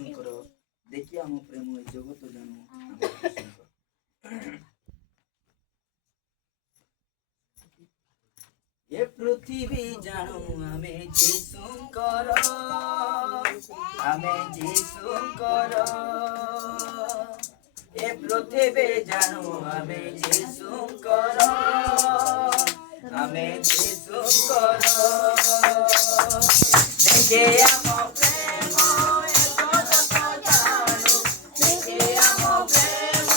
ଦର୍ଶନ କର। ଦେଖି ଆମ ପ୍ରେମ ଏ ଜଗତ ଜାଣୁ ଆମେ ଯୀଶୁଙ୍କର। ଏ ପୃଥିବୀ ଜାଣୁ ଆମେ ଯୀଶୁଙ୍କର, ଆମେ ଯୀଶୁଙ୍କର। ଏ ପୃଥିବୀ ଜାଣୁ ଆମେ ଯୀଶୁଙ୍କର, ଆମେ ଯୀଶୁଙ୍କର। ଦେଖେ ଆମ ପ୍ରେମ ଏ ଜଗତ ଜାଣୁ, ଦେଖେ ଆମ ପ୍ରେମ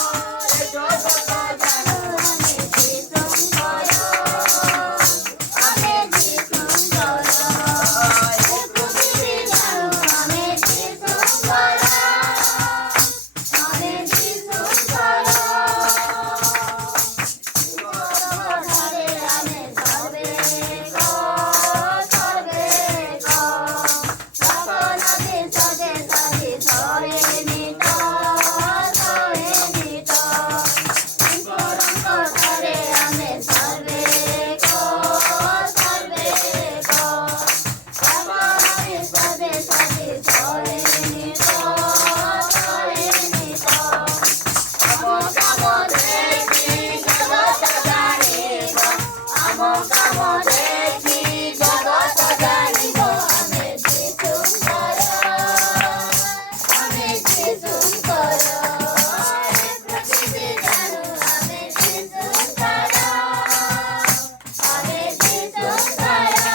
ଏ ଜଗତ ଜାଣୁ ଆମେ ଯୀଶୁଙ୍କର, ଆମେ ଯୀଶୁଙ୍କର। ଏ ପୃଥିବୀ ଜାଣୁ ଆମେ ଯୀଶୁଙ୍କର, ଆମେ ଯୀଶୁଙ୍କର। ଠାରେ ଆମେ ସର୍ବେକ ସର୍ବେକ ସକଳ ଦେଶ ଦେଶାଧି ସରେନିତ ସରେନିତ। ଈଶ୍ୱରଙ୍କ ଠାରେ ଆମେ ସର୍ବେକ ସର୍ବେକ ସକଳ ଦେଶ ଦେଶାଧି ସରେନିତ ସରେନିତ। ଆମ କାମ ଦେଖି ଜଗତ ଜାଣିବ, ଆମ କାମ ଦେଖି ଜଗତ ଜାଣିବ ଆମେ ଯୀଶୁଙ୍କର, ଆମେ ଯୀଶୁଙ୍କର। ଏ ପୃଥିବୀ ଜାଣୁ ଆମେ ଯୀଶୁଙ୍କର, ଆମେ ଯୀଶୁଙ୍କର।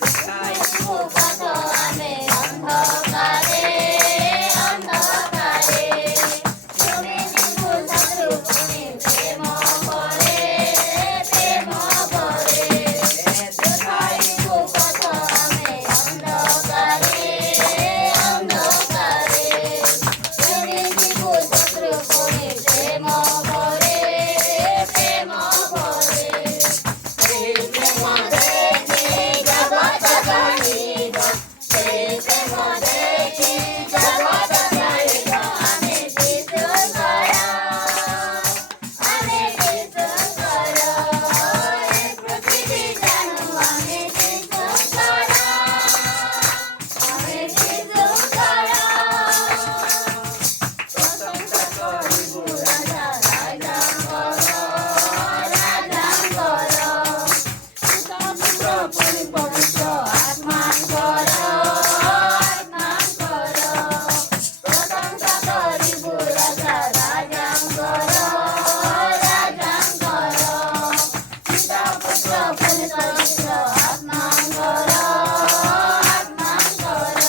ଦେଖାଇବୁ ପଥ ଆମେ ଅନ୍ଧକାରେ ଅନ୍ଧକାରେ, ତୁମେ ଯିବୁ ଶତ୍ରୁ ପୁଣି ପ୍ରେମ ପରେ ପ୍ରେମ ପରେ। ଦେଖାଇବୁ ପଥ ଆମେ ଅନ୍ଧକାରେ ଅନ୍ଧକାରେ, ତୁମେ ଯିବୁ ଶତ୍ରୁ ପୁଣି ପ୍ରେମ ପରେ ପ୍ରେମ ପରେ। ସେହି ପ୍ରେମ ଦେଖି ଜଗତ ଜାଣିବ, ସେହି ପ୍ରେମ ଦେଖି ଜଗତ ଜାଣିବ ଆମେ ଯୀଶୁଙ୍କର, ଆମେ ଯୀଶୁଙ୍କର। ଏ ପୃଥିବୀ ଜାଣୁ ଆମେ ଯୀଶୁଙ୍କର, ଆମେ ଯୀଶୁଙ୍କର। ପ୍ରଶଂସା କରିବୁ ରାଜା ରାଜାଙ୍କର, ରାଜାଙ୍କର। ପୁତ୍ର ପୁଣି ପବିତ୍ର ଆତ୍ମାଙ୍କର, ଆତ୍ମାଙ୍କର। ପ୍ରଶଂସା କରିବୁ ରାଜା ରାଜାଙ୍କର, ରାଜାଙ୍କର। ପିତା ପୁତ୍ର ପୁଣି ପବିତ୍ର ଆତ୍ମାଙ୍କର, ଆତ୍ମାଙ୍କର।